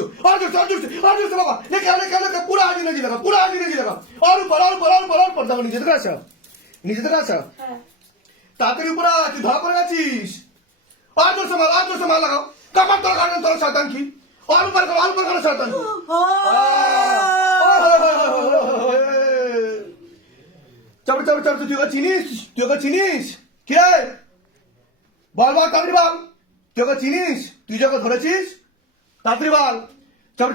खींचो और जोर से बाबा लेके आओ पूरा आगे नहीं लगा और ऊपर दाও নিচে থেকে আসো তাড়াতাড়ি উপরে তুই ধরা পড়ে গেছিস और जोर से मार लगाओ कमर तोड़ काटने तोड़ शैतान की और ऊपर करो शैतान की चल তুই ওকে চিনিস কি রে বল তাড়াতাড়ি বল তুই ওকে চিনিস তুই যে ওকে ধরেছিস তাড়াতাড়ি বল চল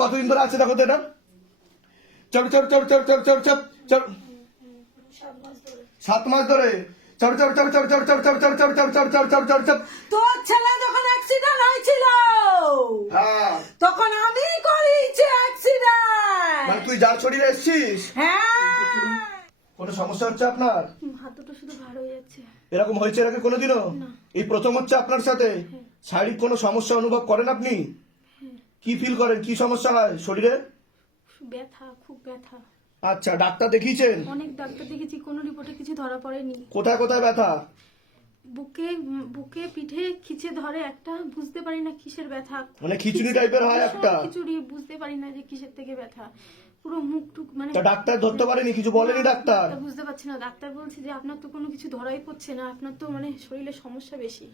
কতদিন ধরে আছে দেখো তো এটা চল 7 মাস ধরে চল তোর ছেলে যখন অ্যাক্সিডেন্ট হয়েছিল হ্যাঁ তখন আমি করেছি অ্যাক্সিডেন্ট। মানে তুই যার শরীরে এসেছিস হ্যাঁ কোনো সমস্যা হচ্ছে আপনার হাতটা শুধু ভার হয়ে যাচ্ছে। এরকম হয়েছে এর আগে কোনোদিনও এই প্রথম হচ্ছে আপনার সাথে শারীরিক কোনো সমস্যা অনুভব করেন আপনি কি ফিল করেন কি সমস্যা হয় শরীরে ব্যথা খুব ব্যথা। আচ্ছা ডাক্তার দেখিয়েছেন অনেক ডাক্তার দেখেছি কোনো রিপোর্টে কিছু ধরা পড়েনি। কোথায় ব্যথা বুকে পিঠে খিচে ধরে একটা বুঝতে পারি না কিসের ব্যথা মানে খিচুড়ি টাইপের হয় একটা খিচুড়ি বুঝতে পারি না যে কিসের থেকে ব্যথা পুরো মুখ টুক মানে তা ডাক্তার ধরতে পারেনি কিছু বলেনি ডাক্তার বুঝতে পারছি না। ডাক্তার বলছে যে আপনার তো কোনো কিছু ধরাই পড়ছে না আপনার তো মানে শরীরে সমস্যা বেশি।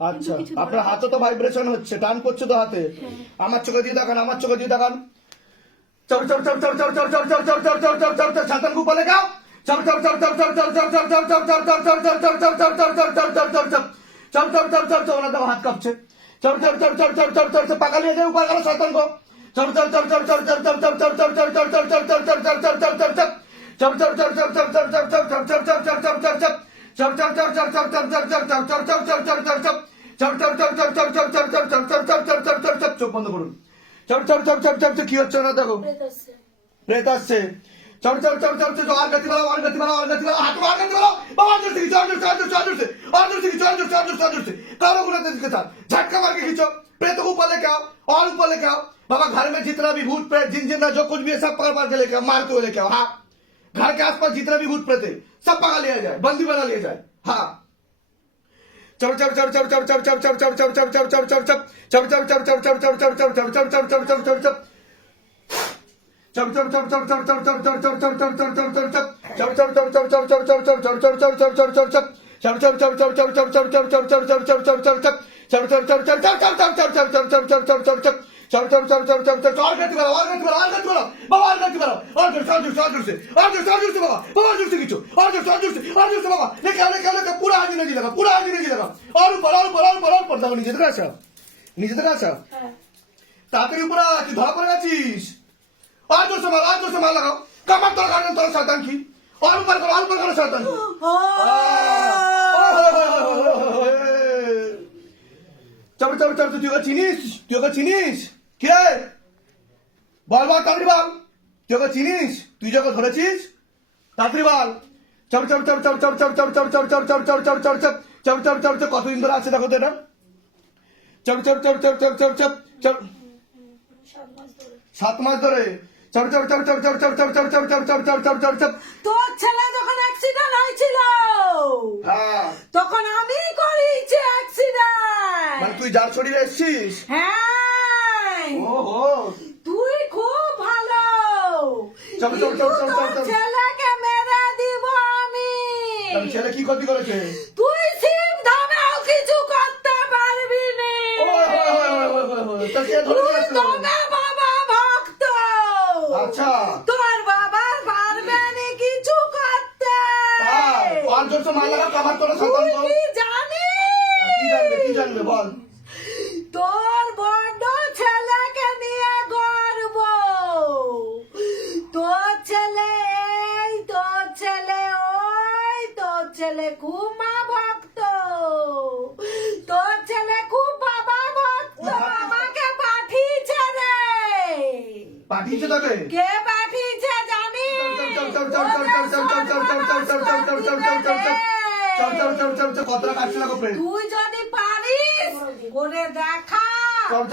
আচ্ছা আপনার হাতে তো ভাইব্রেশন হচ্ছে টান পড়ছে তো হাতে আমার চোখে দিয়ে দেখান চল সাতান কো বলে গাও চল ওরা দেখো হাত কাঁপছে চল পাকা নিয়ে যাও উপর গেল সাতান কো চল চোখ বন্ধ করুন চল কি হচ্ছে না দেখো প্রেত আসছে চল আর গতি বাড়াও হাত আর গতি বাড়াও বাবা জোর कारो गुना के साथ झटका मार के खींचो प्रेत को ऊपर लेके आओ और ऊपर लेके आओ बाबा घर में जितना भी भूत प्रेत जिन जिंदा जो कुछ भी है सब पकड़ के लेके आओ मारते हुए लेके आओ हाँ घर के आसपास जितना भी भूत प्रेत है सब पकड़ लिया जाए बंदी बना लिया जाए हाँ पूरा आगे नहीं लगा और ऊपर दाও নিচে থেকে আসো তাড়াতাড়ি উপরে তুই ধরা পড়ে গেছিস और जोर से मार लगाओ कमर तोड़ काटने तोड़ शैतान की और ऊपर करो शैतान की চল তুই ওকে চিনিস কি রে বল তাড়াতাড়ি বল তুই ওকে চিনিস তুই যে ওকে ধরেছিস তাড়াতাড়ি বল চল কতদিন ধরে আছে দেখো তো এটা চল 7 মাস ধরে চল তোর ছেলে যখন অ্যাক্সিডেন্ট হয়েছিল হ্যাঁ তখন আমি করেছি অ্যাক্সিডেন্ট। মানে তুই যার শরীরে এসেছিস হ্যাঁ ওহো তুই খুব ভালো চল ছেলেকে মেরে দিব আমি। ছেলে কি ক্ষতি করেছে তুই শিব ধামেও কিছু করতে পারবি না। তবে বাবা ভক্ত আচ্ছা তোর বাবা পারবে না কিছু করতে। আর জোর মার লাগা কামার তোরা তুই শয়তান কি জানিস কি জানবে বল তোর বড় ছেলেকে নিয়ে গর্ব তোর ছেলে এই তোর ছেলে ওই তোর ছেলে খুব মা ভক্ত তোর ছেলে খুব বাবা ভক্ত আমাকে পাঠিয়েছে রে। পাঠিয়েছে তোকে কে পাঠিয়েছে জানিস কতটা কাটছে না প্রেম তুই যদি পারিস করে দেখা চল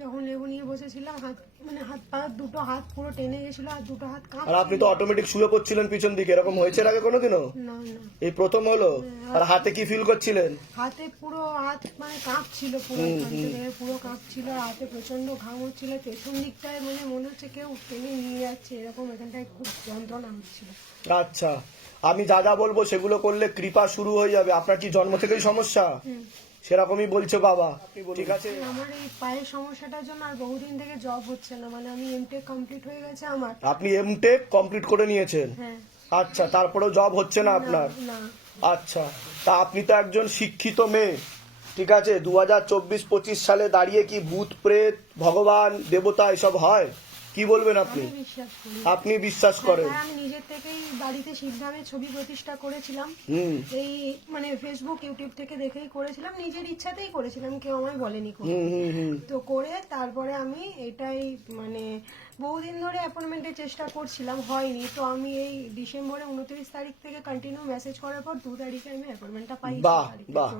যখন লেবু নিয়ে বসেছিলাম হাত পা দুটো হাত পুরো টেনে গেছিল আর দুটো হাত আর আপনি তো অটোমেটিক শুয়ে পড়ছিলেন পিছন দিকে, এরকম হয়েছে এর আগে কোনোদিনও? না না এই প্রথম হলো। আর হাতে কি ফিল করছিলেন? হাতে পুরো হাত মানে কাঁপছিল, পুরো এখান থেকে পুরো কাঁপছিল, আর হাতে প্রচন্ড ঘাম হচ্ছিল, পেছন দিকটায় মানে মনে হচ্ছে কেউ টেনে নিয়ে যাচ্ছে, এরকম এখানটায় খুব যন্ত্রণা হচ্ছিল। আচ্ছা, আমি যা যা বলবো সেগুলো করলে কৃপা শুরু হয়ে যাবে। আপনার কি জন্ম থেকেই সমস্যা? সেরকমই বলছে বাবা, ঠিক আছে? আমার এই পায়ের সমস্যাটার জন্য আর বহুদিন থেকে জব হচ্ছে না, মানে আমি এমটেক কমপ্লিট হয়ে গেছে আমার। আপনি এমটেক কমপ্লিট করে নিয়েছেন? হ্যাঁ। আচ্ছা, তারপরেও জব হচ্ছে না আপনার? না আচ্ছা, তা আপনি তো একজন শিক্ষিত মেয়ে, ঠিক আছে? 2024-25 সালে দাঁড়িয়ে কি ভূত প্রেত ভগবান দেবতা এসব হয়? কি বলবেন আপনি? আমি বিশ্বাস করি। আপনি বিশ্বাস করেন? হ্যাঁ, আমি নিজের থেকেই বাড়িতে শিবধামের ছবি প্রতিষ্ঠা করেছিলাম। হুম। এই মানে ফেসবুক ইউটিউব থেকে দেখেই করেছিলাম, নিজের ইচ্ছাতেই করেছিলাম, কেউ আমায় বলেনি কোনো। তো করে তারপরে আমি এটাই মানে বহুদিন ধরে অ্যাপয়েন্টমেন্টের চেষ্টা করছিলাম, হয়নি। তো আমি এই ডিসেম্বরে 29 তারিখ থেকে কন্টিনিউ মেসেজ করার পর 2 তারিখে আমি অ্যাপয়েন্টমেন্টটা পাই। বাহ বাহ,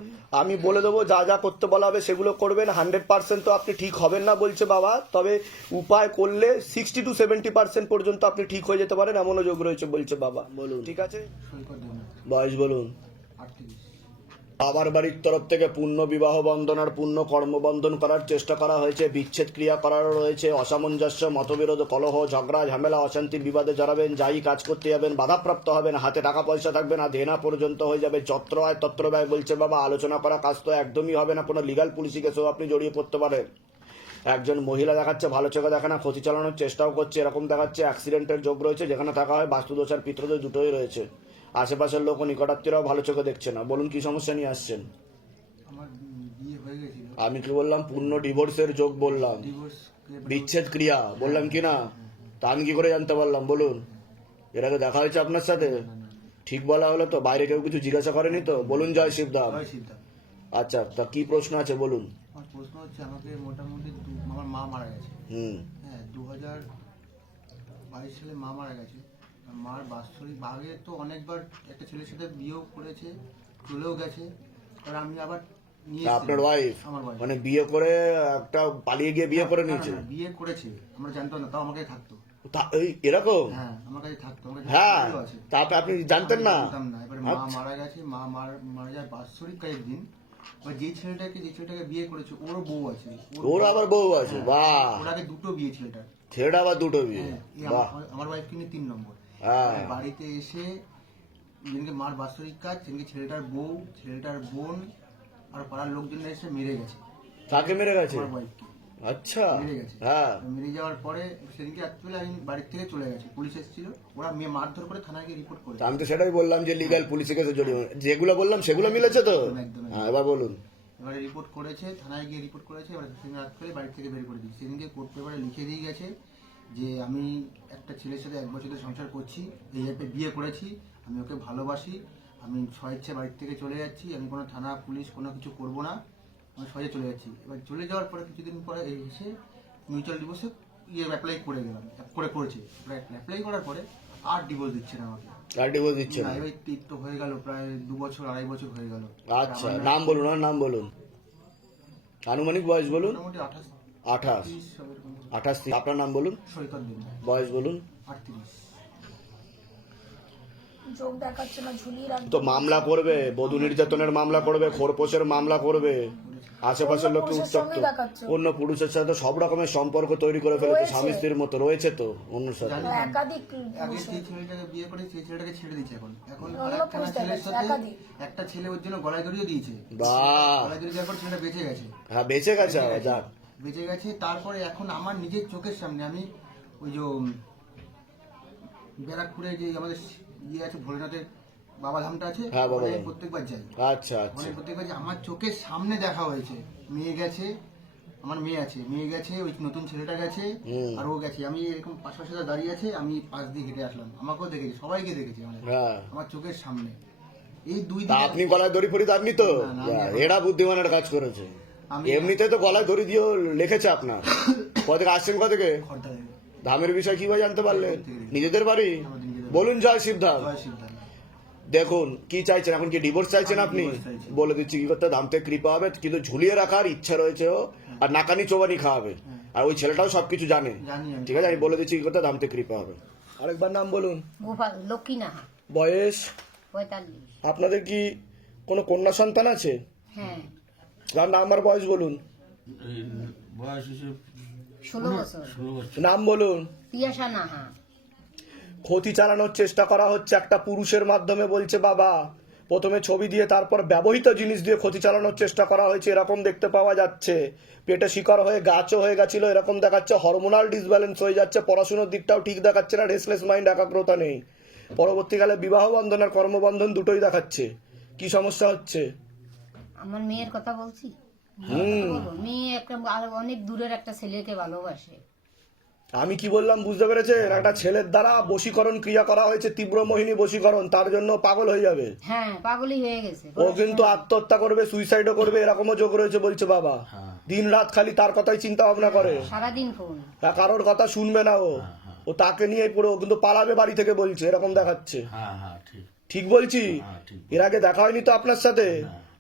আমি বলে দেবো যা যা করতে বলা হবে সেগুলো করবেন। 100% তো আপনি ঠিক হবেন না বলছে বাবা, তবে উপায় করলে 60 to 70% পর্যন্ত আপনি ঠিক হয়ে যেতে পারেন, এমনও যোগ রয়েছে বলছে বাবা। বলুন, ঠিক আছে? সৈকত দেবনাথ, বয়স বলুন। 38। বাবার বাড়ির তরফ থেকে পূর্ণ বিবাহ বন্ধন আর পূর্ণ কর্মবন্ধন করার চেষ্টা করা হয়েছে, বিচ্ছেদ ক্রিয়া করারও রয়েছে। অসামঞ্জস্য, মতবিরোধ, কলহ, ঝগড়া, ঝামেলা, অশান্তি, বিবাদে জড়াবেন, যাই কাজ করতে যাবেন বাধাপ্রাপ্ত হবেন, হাতে টাকা পয়সা থাকবে না, দেনা পর্যন্ত হয়ে যাবে, যত্র আয় তত্র ব্যয় বলছে বাবা। আলোচনা করা কাজ তো একদমই হবে না, কোনো লিগাল পুলিশি কেসেও আপনি জড়িয়ে পড়তে পারেন। একজন মহিলা দেখাচ্ছে ভালো চোখে দেখে না, ক্ষতি চালানোর চেষ্টাও করছে, এরকম দেখাচ্ছে। অ্যাক্সিডেন্টের যোগ রয়েছে, যেখানে থাকা হয় বাস্তুদোষ আর পিতৃদোষ দুটোই রয়েছে। আশেপাশের লোক ও নিকটাত্মীয়রাও ভালো চোখে দেখছে না। বলুন, কি সমস্যা নিয়ে আসছেন? আমার বিয়ে হয়ে গেছিল, আমি কি বললাম? পূর্ণ ডিভোর্সের যোগ বললাম, ডিভোর্স বিচ্ছেদ ক্রিয়া বললাম কি না? তা আমি কি করে জানতে পারলাম বলুন? এর আগে দেখা হয়েছে আপনার সাথে? ঠিক বলা হলো তো? বাইরে কেউ কিছু জিজ্ঞাসা করেনি তো? বলুন, জয় শিবধাম। সিদ্ধান্ত। আচ্ছা, তা কি প্রশ্ন আছে বলুন? আমার প্রশ্ন হচ্ছে, আমাকে মোটামুটি আমার মা মারা গেছে। হুম। হ্যাঁ, 2022 সালে মা মারা গেছে। আর মার বাৎসরিক আগে তো অনেকবার একটা ছেলের সাথে বিয়েও করেছে, চলেও গেছে। আর আমি আবার নিয়ে তা আপনার ওয়াইফ আমার wife। মানে বিয়ে করে একটা পালিয়ে গিয়ে বিয়ে করে না, না, নিয়েছে? না, বিয়ে করেছে, আমরা জানতাম না, তাও আমার কাছে থাকতো। এরকম? হ্যাঁ, আমার কাছে থাকতো, আমার কাছে হ্যাঁ, ভিডিও আছে। তারপরে আপনি জানতেন না? জানতাম না। এবার মা আচ্ছা। মারা গেছে, মা মারা যায় বাৎসরিক কাজের দিন। এবার যে ছেলেটাকে বিয়ে করেছে ওরও বউ আছে। ওর আবার বউ আছে? বাহ, ওর আগে দুটো বিয়ে ছেলেটার। ছেলেটা আবার দুটো বিয়ে? হ্যাঁ, এই বাহ। আমার ওয়াইফ কিন্তু 3 নম্বর। হ্যাঁ। এবার বাড়িতে এসে যেদিনকে মার বাৎসরিক কাজ, সেদিনকে ছেলেটার বউ, ছেলেটার বোন আর পাড়ার লোকজন এসে মেরে গেছে তাকে মেরে গেছে? আমার ওয়াইফকে আচ্ছা। মেরে গেছে। হ্যাঁ। মেরে যাওয়ার পরে সেদিনকে রাত্রিবেলা আমি বাড়ির থেকে চলে গেছি, পুলিশ এসেছিল, ওরা মেয়ে মারধর করে থানায় গিয়ে রিপোর্ট করে। তা আমি তো সেটাই বললাম যে লিগ্যাল পুলিশে কেসে জড়িয়ে, যেগুলো বললাম সেগুলো মিলেছে তো? একদম। হ্যাঁ, এবার বলুন। এবারে রিপোর্ট করেছে, থানায় গিয়ে রিপোর্ট করেছে। এবার সেদিন রাত করে বাড়ি থেকে বের করে দিয়েছে। সেদিনকে কোর্ট পেপারে লিখে দিয়ে গেছে যে আমি একটা ছেলের সাথে 1 বছর ধরে সংসার করছি, এই অ্যাপে বিয়ে করেছি, আমি ওকে ভালোবাসি, আমি স্বেচ্ছায় বাড়ি থেকে চলে যাচ্ছি, আমি কোনো থানা পুলিশ কোনো কিছু করব না, আমি সহজে চলে যাচ্ছি। এবার চলে যাওয়ার পরে কিছুদিন পরে এসে মিউচুয়াল ডিভোর্সে অ্যাপ্লাই করে গেলাম, করেছে। অ্যাপ্লাই করার পরে আর ডিভোর্স দিচ্ছে না আমাকে। আর ডিভোর্স দিচ্ছে না? না, এবার তো হয়ে গেল প্রায় 2 বছর 2.5 বছর হয়ে গেল। আচ্ছা, নাম বলুন, আর নাম বলুন, আনুমানিক বয়স বলুন। মোটামুটি 28 28। 30 এরকম। 28। আপনার নাম বলুন, সৈকত দেবনাথ, বয়স বলুন। 38। চোখ দেখাচ্ছে না, ঝুলিয়ে রাখবে। তো মামলা করবে, বধূ নির্যাতনের মামলা করবে, খোরপোশের মামলা করবে, আশেপাশের লোককে উত্তপ্ত, অন্য পুরুষের সাথে সব রকমের সম্পর্ক তৈরি করে ফেলেছে, স্বামী স্ত্রীর মতো রয়েছে তো অন্য সাথে। জানি না, একাধিক আগে যে ছেলেটাকে বিয়ে করে সেই ছেলেটাকে ছেড়ে দিয়েছে। এখন আরেকটা ছেলের সাথে একটা ছেলে ওর জন্য গলায় দড়িয়ে দিয়েছে। বাহ। গলায় দড়িয়ে দেওয়ার পর ছেলেটা বেঁচে গেছে। হ্যাঁ, বেঁচে গেছে আবার, যাক। বেঁচে গেছে। তারপরে এখন আমার নিজের চোখের সামনে আমি ওই যে ব্যারাকপুরে যে আমাদের ইয়ে আছে, ভোলেনাথের বাবাধামটা আছে, হ্যাঁ, বাবাধাম। ওখানে প্রত্যেকবার যাই। আচ্ছা আচ্ছা। ওখানে প্রত্যেকবার যে আমার চোখের সামনে দেখা হয়েছে, মেয়ে গেছে, আমার মেয়ে আছে, মেয়ে গেছে, ওই নতুন ছেলেটা গেছে, আর ও গেছে। আমি এরকম পাশাপাশি দাঁড়িয়ে আছে, আমি পাশ দিয়ে হেঁটে আসলাম, আমাকেও দেখেছি, সবাইকে দেখেছি হ্যাঁ। আমার চোখের সামনে। এই 2 তা দিন আপনি গলায় দড়ি ফড়ি আপনি তো? না, না, আমি এরা বুদ্ধিমানের কাজ করেছে। আমি- এমনিতে তো গলায় দড়ি দিয়েও লিখেছে আপনার। কোথেকে আসছেন, কোথেকে? খড়দা থেকে। ধামের বিষয় কিভাবে জানতে পারলেন? নিজেদের বাড়ি? আমাদের নিজেদের বলুন, জয় শিবধাম। জয় সিদ্ধান্ত। দেখুন, কি চাইছেন এখন? কি ডিভোর্স চাইছেন আমি আপনি? divorce চাইছি। বলে দিচ্ছি কি করতে, দাম থেকে কৃপা হবে, কিন্তু ঝুলিয়ে রাখার ইচ্ছা রয়েছে ও। আর নাকানি চোবানি খাওয়াবে, আর ওই ছেলেটাও সবকিছু জানে। জানি আমি। ঠিক আছে, আমি বলে দিচ্ছি কি করতে, দামতে কৃপা হবে। আরেকবার নাম বলুন। গোপাল লক্ষ্মী নাহা, বয়স? 45। আপনাদের কি কোনো কন্যা সন্তান আছে? হ্যাঁ, যার নাম আর বয়স বলুন। বয়স হচ্ছে 16 বছর। 16 বছর। নাম বলুন। তিয়াশা নাহা। ক্ষতি চালানোর চেষ্টা করা হচ্ছে একটা পুরুষের মাধ্যমে, বলছে বাবা। প্রথমে ছবি দিয়ে তারপর ব্যবহৃত জিনিস দিয়ে ক্ষতি চালানোর চেষ্টা করা হয়েছে, এরকম দেখতে পাওয়া যাচ্ছে। পেটে শিকড় হয়ে গাছও হয়ে গেছিল, এরকম দেখাচ্ছে। হরমোনাল ডিসব্যালেন্স হয়ে যাচ্ছে, পড়াশোনার দিকটাও ঠিক দেখাচ্ছে না, রেসলেস মাইন্ড, একাগ্রতা নেই। পরবর্তীকালে বিবাহ বন্ধন আর কর্মবন্ধন দুটোই দেখাচ্ছে। কি সমস্যা হচ্ছে? আমার মেয়ের কথা বলছি। মেয়ে একটা অনেক দূরের একটা ছেলেকে ভালোবাসে। আমি কি বললাম বুঝতে পেরেছেন? একটা ছেলের দ্বারা বশীকরণ ক্রিয়া করা হয়েছে, তীব্র মোহিনী বশীকরণ, তার জন্য পাগল হয়ে যাবে। হ্যাঁ, পাগলই হয়ে গেছে। ও কিন্তু আত্মহত্যা করবে, সুইসাইডও করবে, এরকমও যোগ রয়েছে বলছে বাবা। দিন রাত খালি তার কথাই চিন্তা ভাবনা করে, সারাদিন ফোন। তা কারোর কথা শুনবে না ও। ও তাকে নিয়ে পুরো কিন্তু পালাবে বাড়ি থেকে বলছে, এরকম দেখাচ্ছে। হ্যাঁ হ্যাঁ ঠিক। ঠিক বলছি? হ্যাঁ, ঠিক। এর আগে দেখা হয়নি তো আপনার সাথে?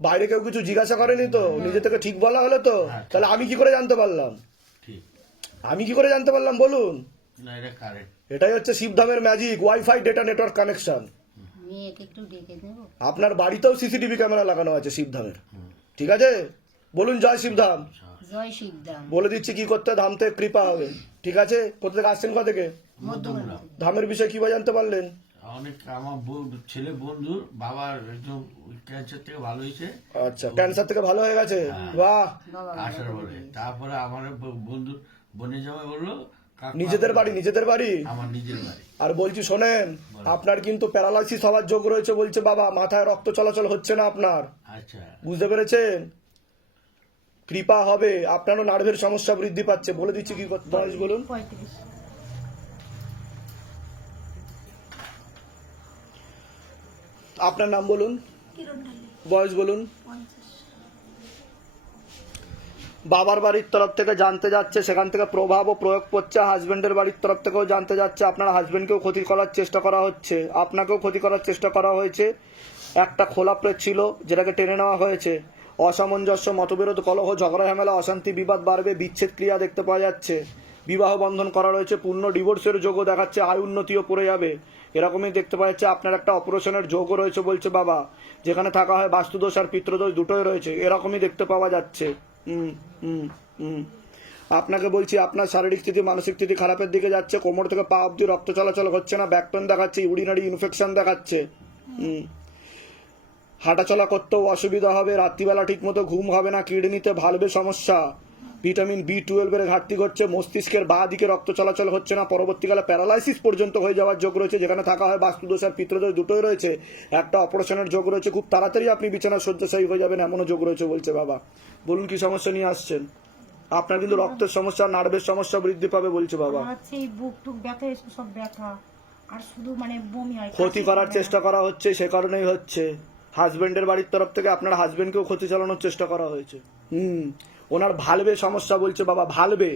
বাইরে কেউ কিছু জিজ্ঞাসা করেনি তো? নিজে থেকে ঠিক বলা হলো তো? তাহলে আমি কি করে জানতে পারলাম? ঠিক। আমি কি করে জানতে পারলাম বলুন? না এটা কারেক্ট। এটাই হচ্ছে শিবধামের magic, wifi data network connection. মেয়েকে একটু ডেকে দেবো। আপনার বাড়িতেও সিসিটিভি ক্যামেরা লাগানো আছে শিবধামের। ঠিক আছে, বলুন জয় শিবধাম। জয় শিবদাম। বলে দিচ্ছি কি করতে, ধাম থেকে কৃপা হবে। ঠিক আছে, কোথা থেকে আসছেন, কোথা থেকে? মধ্যমগ্রাম। ধামের বিষয়ে কি বা জানতে পারলেন? অনেক আমার ছেলে বন্ধুর বাবার একদম ক্যান্সার থেকে ভালো হয়েছে। আচ্ছা, ক্যান্সার থেকে ভালো হয়ে গেছে, বাহ। বাবা আসার পরে তারপরে আমার বন্ধু বোনের জামাই বললো কাকু, নিজেদের বাড়ি, নিজেদের বাড়ি। আমার নিজের বাড়ি। আর বলছি শোনেন, আপনার কিন্তু প্যারালাইসিস হওয়ার যোগ রয়েছে বলছে বাবা, মাথায় রক্ত চলাচল হচ্ছে না আপনার, আচ্ছা বুঝতে পেরেছেন? কৃপা হবে, আপনারও নার্ভের সমস্যা বৃদ্ধি পাচ্ছে। বলে দিচ্ছি কি করতে, বয়স বলুন। 35। আপনার নাম বলুন, বয়স বলুন। বাবার বাড়ির তরফ থেকে জানতে যাচ্ছে, সেখান থেকে প্রভাব ও প্রয়োগ করছে। হাজবেন্ডের বাড়ির তরফ থেকেও জানতে যাচ্ছে, আপনার হাজবেন্ডকেও ক্ষতি করার চেষ্টা করা হচ্ছে, আপনাকেও ক্ষতি করার চেষ্টা করা হয়েছে। একটা খোলা প্রেত ছিল যেটাকে টেনে নেওয়া হয়েছে। অসামঞ্জস্য, মতবিরোধ, কলহ, ঝগড়া, ঝামেলা, অশান্তি, বিবাদ বাড়বে, বিচ্ছেদ ক্রিয়া দেখতে পাওয়া যাচ্ছে। বিবাহ বন্ধন করা রয়েছে, পূর্ণ ডিভোর্সের যোগও দেখাচ্ছে, আয় উন্নতিও পড়ে যাবে, এরকমই দেখতে পাওয়া যাচ্ছে। আপনার একটা অপারেশনের যোগও রয়েছে বলছে বাবা, যেখানে থাকা হয় বাস্তুদোষ আর পিতৃদোষ দুটোই রয়েছে, এরকমই দেখতে পাওয়া যাচ্ছে। আপনাকে বলছি আপনার শারীরিক স্থিতি, মানসিক স্থিতি খারাপের দিকে যাচ্ছে। কোমর থেকে পা অব্দি রক্ত চলাচল হচ্ছে না, ব্যাক পেন দেখাচ্ছে, ইউরিনারি ইনফেকশন দেখাচ্ছে। হাঁটাচলা করতেও অসুবিধা হবে, রাত্রিবেলা ঠিক মতো ঘুম হবে না, কিডনিতে ভালভে সমস্যা, ভিটামিন B12 এর ঘাটতি ঘটছে, মস্তিষ্কের বাঁ দিকে রক্ত চলাচল হচ্ছে না, পরবর্তীকালে প্যারালাইসিস পর্যন্ত হয়ে যাওয়ার যোগ রয়েছে, যেখানে থাকা হয় বাস্তুদোষ আর পিতৃদোষ দুটোই রয়েছে। একটা অপারেশনের যোগ রয়েছে, খুব তাড়াতাড়ি আপনি বিছানা শয্যাশায়ী হয়ে যাবেন, এমনও যোগ রয়েছে বলছে বাবা। বলুন কি সমস্যা নিয়ে আসছেন? আপনার কিন্তু রক্তের সমস্যা, নার্ভের সমস্যা বৃদ্ধি পাবে বলছে বাবা। আমার হচ্ছে এই বুক টুক ব্যথা, এসব সব ব্যথা, আর শুধু মানে বমি হয়। ক্ষতি করার চেষ্টা করা হচ্ছে, সে কারণেই হচ্ছে। হাজবেন্ডের বাড়ির তরফ থেকে আপনার হাজবেন্ডকেও ক্ষতি চালানোর চেষ্টা করা হয়েছে। ওনার ভালভে সমস্যা বলছে বাবা, ভালভে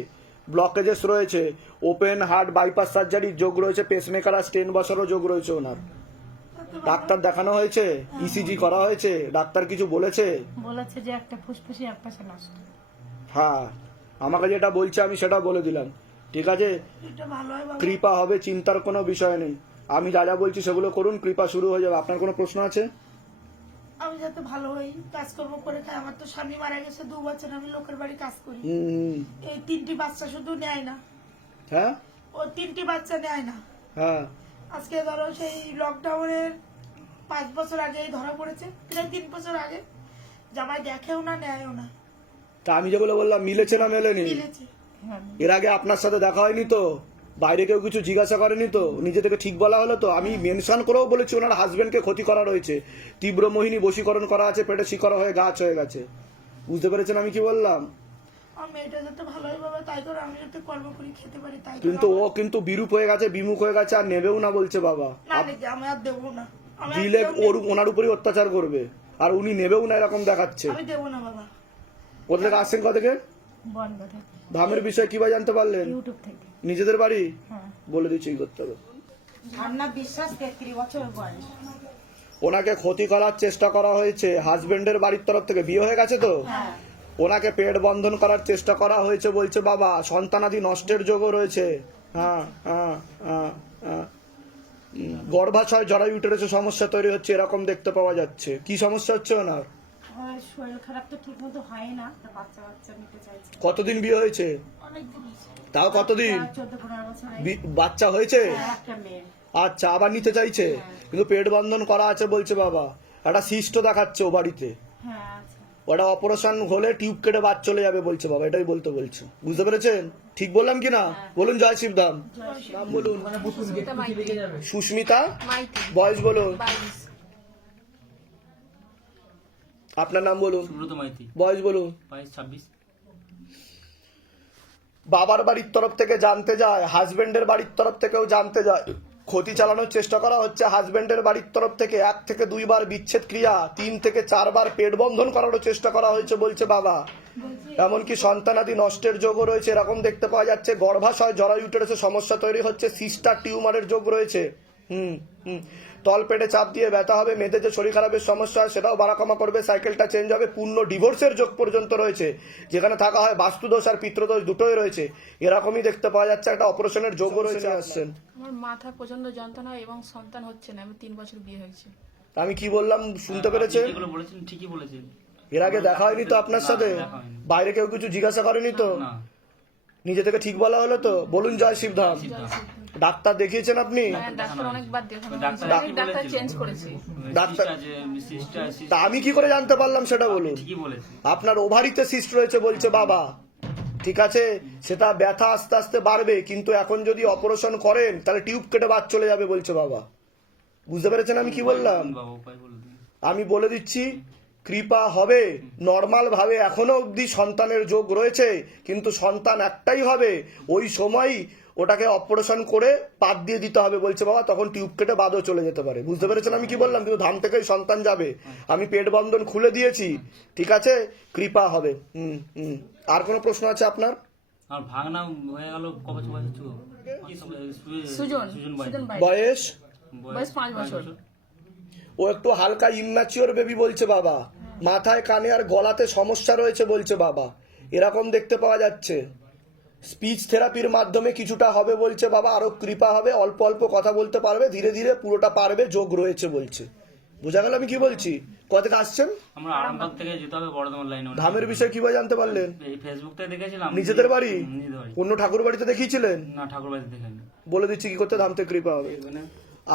ব্লকেজেস রয়েছে, ওপেন হার্ট বাইপাস সার্জারির যোগ রয়েছে, পেসমেকার আর স্টেন বসারও যোগ রয়েছে ওনার। ডাক্তার দেখানো হয়েছে, ইসিজি করা হয়েছে, ডাক্তার কিছু বলেছে? বলেছে যে একটা ফুসফুসি এক পাশে নষ্ট। হ্যাঁ, আমাকে যেটা বলছে আমি সেটা বলে দিলাম। ঠিক আছে, এটা ভালো হয় বাবা। কৃপা হবে, চিন্তার কোনো বিষয় নেই। আমি যা যা বলছি সেগুলো করুন, কৃপা শুরু হয়ে যাবে। আপনার কোনো প্রশ্ন আছে? আমি যাতে ভালো হই, কাজকর্ম করে খাই। আমার তো স্বামী মারা গেছে 2 বছর, আমি লোকের বাড়ি কাজ করি। এই 3টি বাচ্চা শুধু নেয় না, হ্যাঁ ও 3টি বাচ্চা নেয় না। হ্যাঁ, আজকে ধরো সেই লকডাউনের 5 বছর আগেই ধরা পড়েছে, প্রায় 3 বছর আগে। জামাই দেখেও না, নেয়ও না। তা আমি যেগুলো বললাম মিলেছে না মেলেনি? মিলেছে। এর আগে আপনার সাথে দেখা হয়নি তো? বাইরে কেউ কিছু জিজ্ঞাসা করেনি তো? নিজে থেকে ঠিক বলা হলো তো? আমি মেনশন করেও বলেছি ওনার হাজবেন্ডকে ক্ষতি করা রয়েছে, তীব্র মোহিনী বশীকরণ করা আছে, পেটে শিকড় হয়ে গাছ হয়ে গেছে। বুঝতে পেরেছেন আমি কি বললাম? আমার মেয়েটা যাতে ভালো হয় বাবা, তাই করে আমি যাতে কর্ম করি, খেতে পারি, তাই করে কিন্তু ও কিন্তু বিরূপ হয়ে গেছে, বিমুখ হয়ে গেছে, আর নেবেও না বলছে বাবা। না নাকি আমি আর দেবো না। আমি আর দিলে দেবো না। ওনার উপরই অত্যাচার করবে, আর উনি নেবেও না, এরকম দেখাচ্ছে। আমি দেবো না বাবা। কোথা থেকে আসছেন, কোথা থেকে? বন্ধ থেকে, ধামের বিষয়ে কি বা জানতে পারলেন? ইউটিউব থেকে। নিজেদের বাড়ি? হ্যাঁ। বলে দিচ্ছি কি করতে হবে। ঝর্ণা বিশ্বাস, 33 বছর বয়স। ওনাকে ক্ষতি করার চেষ্টা করা হয়েছে হাজবেন্ডের বাড়ির তরফ থেকে। বিয়ে হয়ে গেছে তো? ওনাকে পেট বন্ধন করার চেষ্টা করা হয়েছে বলছে বাবা, সন্তানাদি নষ্টের যোগও রয়েছে। হ্যাঁ হ্যাঁ হ্যাঁ হ্যাঁ। গর্ভাশয় জরায়ু ইউটেরাসে সমস্যা তৈরি হচ্ছে এরকম দেখতে পাওয়া যাচ্ছে। কি সমস্যা হচ্ছে ওনার? আমার শরীর খারাপ তো ঠিক মতো হয় না, তা বাচ্চা বাচ্চা নিতে চাইছে। কতদিন বিয়ে হয়েছে? অনেকদিন হয়েছে। তাও কতদিন? 14-15 বছর আগে। বাচ্চা হয়েছে? একটা মেয়ে। আচ্ছা, আবার নিতে চাইছে, কিন্তু পেট বন্ধন করা আছে বলছে বাবা। একটা সিস্ট দেখাচ্ছে ও বাড়িতে, হ্যাঁ আছে। ওটা অপারেশন হলে টিউব কেটে বাদ চলে যাবে বলছে বাবা, এটাই বলতে বলছে। বুঝতে পেরেছেন? ঠিক বললাম কি না? বলুন জয় শিবধাম। নাম বলুন। সুস্মিতা বয়স বলুন। আপনার নাম বলুন। সুব্রত মাইতি, বয়স বলুন। বয়স 26। বাবার বাড়ির তরফ থেকে জানতে যায়, হাজবেন্ডের বাড়ির তরফ থেকেও জানতে যায়, ক্ষতি চালানোর চেষ্টা করা হচ্ছে। হাজবেন্ডের বাড়ির তরফ থেকে 1 থেকে 2 বার বিচ্ছেদ ক্রিয়া, 3 থেকে 4 বার পেট বন্ধন করারও চেষ্টা করা হয়েছে বলছে বাবা। এমনকি সন্তানাদি নষ্টের যোগও রয়েছে এরকম দেখতে পাওয়া যাচ্ছে। গর্ভাশয় জরায়ু ইউটেরাসে সমস্যা তৈরি হচ্ছে, সিস্টার টিউমারের যোগ রয়েছে। তল পেটে চাপ দিয়ে ব্যথা হবে, মেয়েদের যে শরীর খারাপের সমস্যা হয় সেটাও বাড়া কমা করবে, সাইকেলটা চেঞ্জ হবে, পূর্ণ ডিভোর্সের যোগ পর্যন্ত রয়েছে, যেখানে থাকা হয় বাস্তুদোষ আর পিতৃদোষ দুটোই রয়েছে। এরকমই দেখতে পাওয়া যাচ্ছে। একটা অপারেশনের যোগও রয়েছে। আসছেন। আমার মাথা প্রচন্ড যন্ত্রণা এবং সন্তান হচ্ছে না। আমি 3 বছর বিয়ে হয়েছে। আমি কি বললাম শুনতে পেরেছেন? যেগুলো বলেছেন ঠিকই বলেছেন। এর আগে দেখা হয়নি তো আপনার সাথে? দেখা হয়নি। বাইরে কেউ কিছু জিজ্ঞাসা করেনি তো? না, নিজে থেকে ঠিক বলা হলো তো? বলুন জয় শিবধাম। ডাক্তার দেখিয়েছেন আপনি? হ্যাঁ, ডাক্তার অনেকবার দেখানো ডাক্তার হয়েছে। কি ডাক্তার বলেছে? চেঞ্জ করেছি। ডাক্তার সিস্টার তা আমি কি করে জানতে পারলাম সেটা বলুন। ঠিকই বলেছে। আপনার ওভারিতে সিস্ট রয়েছে বলছে বাবা, ঠিক আছে, সেটা ব্যথা আস্তে আস্তে বাড়বে, কিন্তু এখন যদি অপারেশন করেন তাহলে টিউব কেটে বাদ চলে যাবে বলছে বাবা। বুঝতে পেরেছেন আমি কি বললাম? বাবা উপায় বলে দিন। আমি বলে দিচ্ছি, কৃপা হবে। নর্মাল ভাবে এখনো অবধি সন্তানের যোগ রয়েছে, কিন্তু সন্তান একটাই হবে। ওই সময় ওটাকে অপারেশন করে পাত দিয়ে দিতে হবে বলছে বাবা, তখন টিউব কেটে বাদও চলে যেতে পারে। বুঝতে পেরেছেন আমি কি বললাম? কিন্তু ধাম থেকেই সন্তান যাবে। আমি পেট বন্ধন খুলে দিয়েছি, ঠিক আছে, কৃপা হবে। আর কোনো প্রশ্ন আছে আপনার? আর ভাগনা হয়ে গেল কবে বয়স হচ্ছে? সুজন সুজন বয়স। সুজন ভাই বয়স? বয়স 5 বছর। ও একটু হালকা ইম্যাচিওর বেবি বলছে বাবা। মাথায়, কানে আর গলাতে সমস্যা রয়েছে বলছে বাবা, এরকম দেখতে পাওয়া যাচ্ছে। স্পিচ থেরাপির মাধ্যমে কিছুটা হবে বলছে বাবা, আরো কৃপা হবে, অল্প অল্প কথা বলতে পারবে, ধীরে ধীরে পুরোটা পারবে, যোগ রয়েছে বলছে। বোঝা গেল আমি কি বলছি? কোথা থেকে আসছেন? আমরা আরামবাগ থেকে যেতে হবে বর্ধমান লাইনে। ধামের বিষয়ে কিভাবে জানতে পারলেন? এই ফেসবুক থেকে দেখেছিলাম। নিজেদের বাড়ি? নিজেদের বাড়ি। অন্য ঠাকুর বাড়িতে দেখিয়েছিলেন? না, ঠাকুর বাড়িতে দেখাইনি। বলে দিচ্ছি কি করতে ধাম থেকে কৃপা হবে।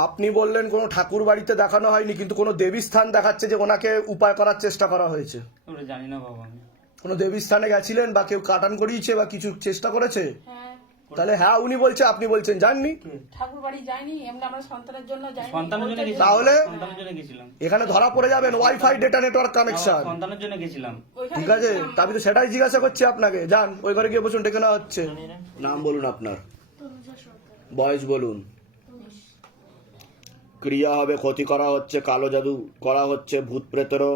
আপনি বললেন কোনো ঠাকুর বাড়িতে দেখানো হয়নি, কিন্তু কোনো দেবী স্থান দেখাচ্ছে যে ওনাকে উপায় করার চেষ্টা করা হয়েছে। ওটা জানি না বাবা আমি। কোনো দেবী স্থানে গেছিলেন বা কেউ কাটান করিয়েছে বা কিছু চেষ্টা করেছে? হ্যাঁ, তাহলে হ্যাঁ উনি বলছে, আপনি বলছেন জাননি। ঠাকুর বাড়ি যাইনি, এমনি আমরা সন্তানের জন্য যাইনি। সন্তানের জন্য গেছিলাম। তাহলে? সন্তানের জন্য গেছিলাম। এখানে ধরা পড়ে যাবেন ওয়াইফাই ডেটা নেটওয়ার্ক কানেকশন। সন্তানের জন্য গেছিলাম। ওইখানে ঠিক আছে, তা আমি তো সেটাই জিজ্ঞাসা করছি আপনাকে। যান ওই ঘরে গিয়ে বসুন, ডেকে নেওয়া হচ্ছে। নাম বলুন আপনার, বয়স বলুন। ক্রিয়া হবে, ক্ষতি করা হচ্ছে, কালো জাদু করা হচ্ছে, ভূত প্রেতেরও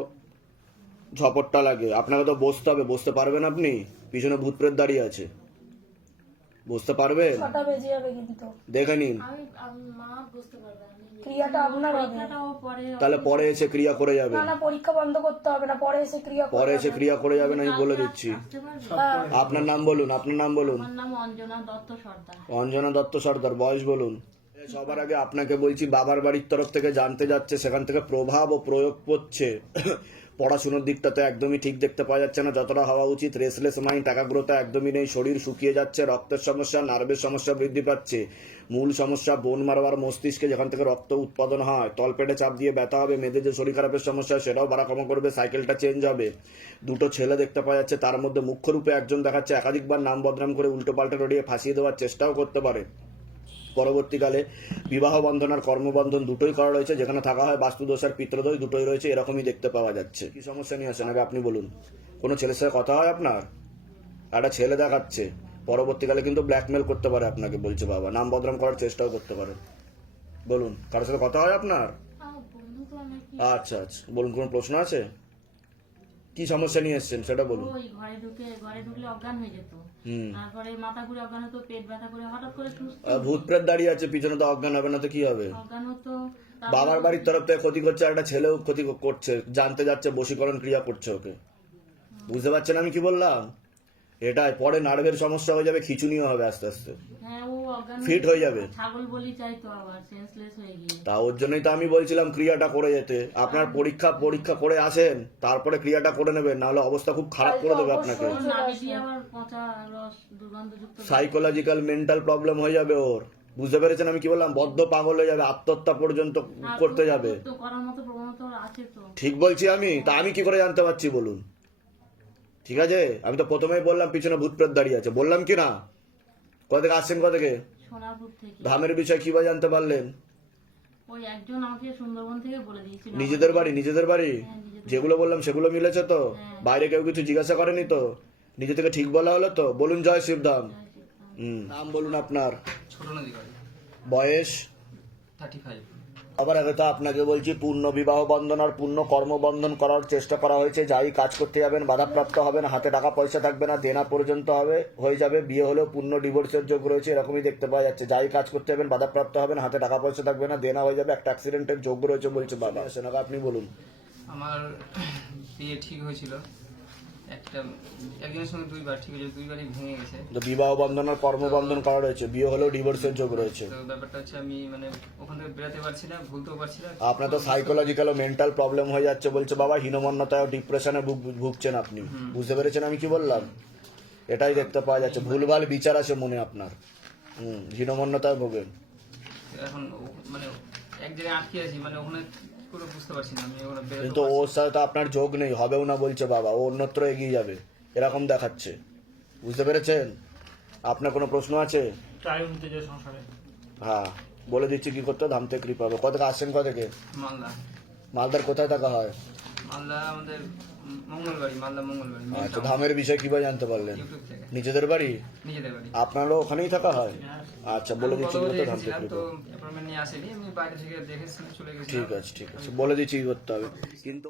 ঝপটটা লাগে। আপনাকে তো বসতে হবে, বসতে পারবেন আপনি? পিছনে ভূত প্রেত দাঁড়িয়ে আছে, বসতে পারবেন? 6টা বেজে যাবে কিন্তু। দেখে নিন, ক্রিয়াটা আপনার হবে। তাহলে পরে এসে ক্রিয়া করে যাবেন। না পরীক্ষা বন্ধ করতে হবে না, পরে এসে ক্রিয়া করতে পরে এসে ক্রিয়া করে যাবেন, আমি বলে দিচ্ছি। আপনার নাম বলুন, আপনার নাম বলুন। অঞ্জনা দত্ত সর্দার। বয়স বলুন। সবার আগে আপনাকে বলছি, বাবার বাড়ির তরফ থেকে জানতে যাচ্ছে, সেখান থেকে প্রভাব ও প্রয়োগ করছে। পড়াশোনার দিকটা তো একদমই ঠিক দেখতে পাওয়া যাচ্ছে না যতটা হওয়া উচিত। রেসলেস মাইন্ড, একাগ্রতা একদমই নেই, শরীর শুকিয়ে যাচ্ছে, রক্তের সমস্যা, নার্ভের সমস্যা বৃদ্ধি পাচ্ছে। মূল সমস্যা বোন মারবার মস্তিষ্কে, যেখান থেকে রক্ত উৎপাদন হয়। তলপেটে চাপ দিয়ে ব্যথা হবে, মেয়েদের যে শরীর খারাপের সমস্যা সেটাও বাড়া কমা করবে, সাইকেলটা চেঞ্জ হবে। 2টো ছেলে দেখতে পাওয়া যাচ্ছে, তার মধ্যে মুখ্য রূপে একজন দেখাচ্ছে একাধিকবার নাম বদনাম করে উল্টো পাল্টা রড়িয়ে ফাঁসিয়ে দেওয়ার চেষ্টাও করতে পারে। পরবর্তীকালে বিবাহ বন্ধন আর কর্মবন্ধন দুটোই করা রয়েছে, যেখানে থাকা হয় বাস্তুদোষ আর পিতৃদোষ দুটোই রয়েছে, এরকমই দেখতে পাওয়া যাচ্ছে। কি সমস্যা নিয়ে আসেন আগে আপনি বলুন। কোনো ছেলের সাথে কথা হয় আপনার? একটা ছেলে দেখাচ্ছে, পরবর্তীকালে কিন্তু ব্ল্যাকমেল করতে পারে আপনাকে বলছে বাবা, নাম বদনাম করার চেষ্টাও করতে পারে। বলুন, কারোর সাথে কথা হয় আপনার? আচ্ছা আচ্ছা, বলুন, কোনো প্রশ্ন আছে? কি সমস্যা নিয়ে এসেছেন সেটা বলুন। ওই ঘরে ঢুকলে অজ্ঞান হয়ে যেত, তারপরে মাথা ঘুরে অজ্ঞান হতো, পেট ব্যথা করে হঠাৎ করে সুস্থ ভূত প্রেত দাঁড়িয়ে আছে পিছনে, তো অজ্ঞান হবে না তো কি হবে? অজ্ঞান হতো। বাবার বাড়ির তরফ থেকে ক্ষতি করছে, আর একটা ছেলেও ক্ষতি করছে, জানতে যাচ্ছে, বশীকরণ ক্রিয়া করছে ওকে। বুঝতে পারছেন আমি কি বললাম? এটাই পরে নার্ভের সমস্যা হয়ে যাবে, খিচুনিও হবে আস্তে আস্তে, হ্যাঁ ও অজ্ঞান ফিট হয়ে যাবে। ছাগল বলি চাইতো আবার সেন্সলেস হয়ে গিয়ে। তা ওর জন্যই তো আমি বলছিলাম ক্রিয়াটা করে যেতে। আপনার পরীক্ষা করে আসেন, তারপরে ক্রিয়াটা করে নেবেন, নাহলে অবস্থা খুব খারাপ করে দেবে আপনাকে। ওর নাভি দিয়ে আবার পচা রস দুর্গন্ধযুক্ত। সাইকোলজিক্যাল মেন্টাল প্রবলেম হয়ে যাবে ওর। বুঝতে পেরেছেন আমি কি বললাম? বদ্ধ পাগল হয়ে যাবে, আত্মহত্যা পর্যন্ত করতে যাবে। তো করার মতো প্রবণতা ওর আছে তো। ঠিক বলছি আমি? তা আমি কি করে জানতে পারছি বলুন? ঠিক আছে, আমি তো প্রথমেই বললাম পিছনে ভূত প্রেত দাঁড়িয়ে আছে, বললাম কি না? কোথা থেকে আসছেন, কোথা থেকে? সোনারপুর থেকে। ধামের বিষয় কিভাবে জানতে পারলেন? ওই একজন আমাকে সুন্দরবন থেকে বলে দিয়েছিল। নিজেদের বাড়ি? যেগুলো বললাম সেগুলো মিলেছে তো? বাইরে কেউ কিছু জিজ্ঞাসা করেনি তো? নিজে থেকে ঠিক বলা হলো তো? বলুন জয় শিবধাম। নাম বলুন আপনার, ছোট নদী বাড়ি, বয়স। 35। আবার আগে তো আপনাকে বলছি, পূর্ণ বিবাহ বন্ধন আর পূর্ণ কর্মবন্ধন করার চেষ্টা করা হয়েছে। যাই কাজ করতে যাবেন বাধাপ্রাপ্ত হবেন, হাতে টাকা পয়সা থাকবে না, দেনা পর্যন্ত হয়ে যাবে, বিয়ে হলেও পূর্ণ ডিভোর্সের যোগ রয়েছে, এরকমই দেখতে পাওয়া যাচ্ছে। যাই কাজ করতে যাবেন বাধাপ্রাপ্ত হবেন, হাতে টাকা পয়সা থাকবে না, দেনা হয়ে যাবে, একটা অ্যাক্সিডেন্টের যোগ রয়েছে বলছে বাবা। সেনাকে আপনি বলুন। আমার বিয়ে ঠিক হয়েছিল, একজনের সঙ্গে 2বার ঠিক হয়েছিল, 2বারই ভেঙে গেছে। তো বিবাহ বন্ধন আর কর্মবন্ধন করা রয়েছে, বিয়ে হলেও ডিভোর্সের যোগ রয়েছে। তো ব্যাপারটা হচ্ছে আমি মানে ওখান থেকে বেরোতে পারছি না, ভুলতেও পারছি না। আপনার তো সাইকোলজিক্যাল ও মেন্টাল প্রবলেম হয়ে যাচ্ছে বলছে বাবা, হীনমন্যতায় ও ডিপ্রেশনে ভুগছেন আপনি। বুঝতে পেরেছেন আমি কি বললাম? এটাই দেখতে পাওয়া যাচ্ছে, ভুলভাল বিচার আছে মনে আপনার। হীনমন্যতায় ভোগেন। এখন মানে এক জায়গায় আটকে আছি, মানে ওখানে কি করে বুঝতে পারছি না আমি, ওখানে বেরোতে কিন্তু ওর সাথে তো আপনার যোগ নেই, হবেও না বলছে বাবা, ও অন্যত্র এগিয়ে যাবে এরকম দেখাচ্ছে। বুঝতে পেরেছেন? আপনার কোনো প্রশ্ন আছে? হ্যাঁ বলে দিচ্ছি কি করতে, ধাম থেকে কৃপা হবে। কত থেকে আসছেন, কত থেকে? মালদা। মালদার কোথায় থাকা হয়? মালদা আমাদের মঙ্গলবাড়ি, মালদা মঙ্গলবাড়ি। আচ্ছা, ধামের বিষয় কিভাবে জানতে পারলেন? ইউটিউব থেকে। নিজেদের বাড়ি? নিজেদের বাড়ি। আপনারও ওখানেই থাকা হয়? আচ্ছা, বলে দিচ্ছি কি করতে, ধাম থেকে এসেছিলাম কৃপা। তো অ্যাপয়েন্টমেন্ট নিয়ে আসেনি, আমি বাইরে থেকে দেখে শুনে চলে গেছি। ঠিক আছে, বলে দিচ্ছি কি করতে হবে। কিন্তু